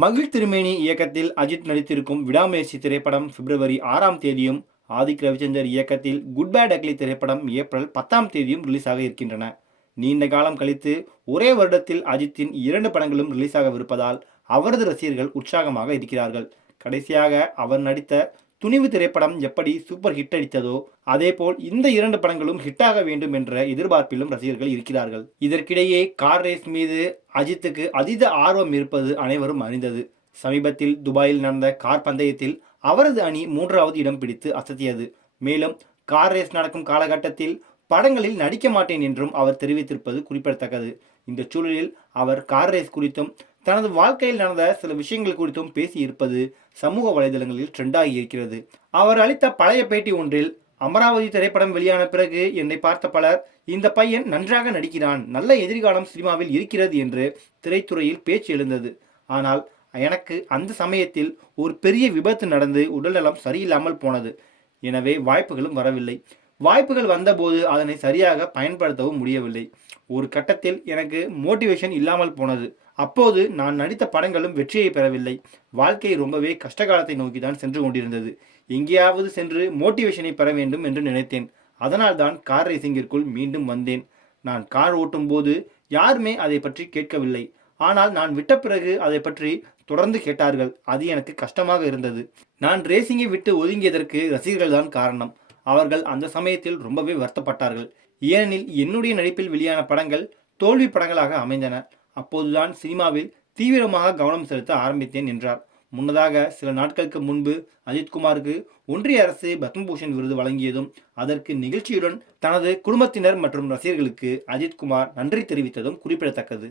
மகிழ் திருமேனி இயக்கத்தில் அஜித் நடித்திருக்கும் விடாமுயற்சி திரைப்படம் பிப்ரவரி 6ஆம் தேதியும், ஆதிக் ரவிச்சந்தர் இயக்கத்தில் குட் பேட் அக்லி திரைப்படம் ஏப்ரல் 10ஆம் தேதியும் ரிலீஸ் ஆக இருக்கின்றன. நீண்ட காலம் கழித்து ஒரே வருடத்தில் அஜித்தின் 2 படங்களும் ரிலீஸ் ஆகவிருப்பதால் அவரது ரசிகர்கள் உற்சாகமாக இருக்கிறார்கள். கடைசியாக அவர் நடித்த துணிவு திரைப்படம் எப்படி சூப்பர் ஹிட் அடித்ததோ அதேபோல் இந்த 2 படங்களும் ஹிட்டாக வேண்டும் என்ற எதிர்பார்ப்பிலும் ரசிகர்கள் இருக்கிறார்கள். இதற்கிடையே கார் ரேஸ் மீது அஜித்துக்கு அதீத ஆர்வம் இருப்பது அனைவரும் அறிந்தது. சமீபத்தில் துபாயில் நடந்த கார் பந்தயத்தில் அவரது அணி 3வது இடம் பிடித்து அசத்தியது. மேலும் கார் ரேஸ் நடக்கும் காலகட்டத்தில் படங்களில் நடிக்க மாட்டேன் என்றும் அவர் தெரிவித்திருப்பது குறிப்பிடத்தக்கது. இந்த சூழலில் அவர் கார் ரேஸ் குறித்தும் தனது வாழ்க்கையில் நடந்த சில விஷயங்கள் குறித்தும் பேசி இருப்பது சமூக வலைதளங்களில் ட்ரெண்டாகி இருக்கிறது. அவர் அளித்த பழைய பேட்டி ஒன்றில், அமராவதி திரைப்படம் வெளியான பிறகு என்னை பார்த்த பலர் இந்த பையன் நன்றாக நடிக்கிறான், நல்ல எதிர்காலம் சினிமாவில் இருக்கிறது என்று திரைத்துறையில் பேச்சு எழுந்தது. ஆனால் எனக்கு அந்த சமயத்தில் ஒரு பெரிய விபத்து நடந்து உடல்நலம் சரியில்லாமல் போனது. எனவே வாய்ப்புகளும் வரவில்லை. வாய்ப்புகள் வந்தபோது அதனை சரியாக பயன்படுத்தவும் முடியவில்லை. ஒரு கட்டத்தில் எனக்கு மோட்டிவேஷன் இல்லாமல் போனது. அப்போது நான் நடித்த படங்களும் வெற்றியை பெறவில்லை. வாழ்க்கை ரொம்பவே கஷ்டகாலத்தை நோக்கி தான் சென்று கொண்டிருந்தது. எங்கேயாவது சென்று மோட்டிவேஷனை பெற வேண்டும் என்று நினைத்தேன். அதனால்தான் கார் ரேசிங்கிற்குள் மீண்டும் வந்தேன். நான் கார் ஓட்டும் போது யாருமே அதை பற்றி கேட்கவில்லை. ஆனால் நான் விட்ட பிறகு அதை பற்றி தொடர்ந்து கேட்டார்கள். அது எனக்கு கஷ்டமாக இருந்தது. நான் ரேசிங்கை விட்டு ஒதுங்கியதற்கு ரசிகர்கள் தான் காரணம். அவர்கள் அந்த சமயத்தில் ரொம்பவே வருத்தப்பட்டார்கள். ஏனெனில் என்னுடைய நடிப்பில் வெளியான படங்கள் தோல்வி படங்களாக அமைந்தன. அப்போதுதான் சினிமாவில் தீவிரமாக கவனம் செலுத்த ஆரம்பித்தேன் என்றார். முன்னதாக சில நாட்களுக்கு முன்பு அஜித்குமாருக்கு ஒன்றிய அரசு பத்மபூஷன் விருது வழங்கியதும், அதற்கு நிகழ்ச்சியுடன் தனது குடும்பத்தினர் மற்றும் ரசிகர்களுக்கு அஜித்குமார் நன்றி தெரிவித்ததும் குறிப்பிடத்தக்கது.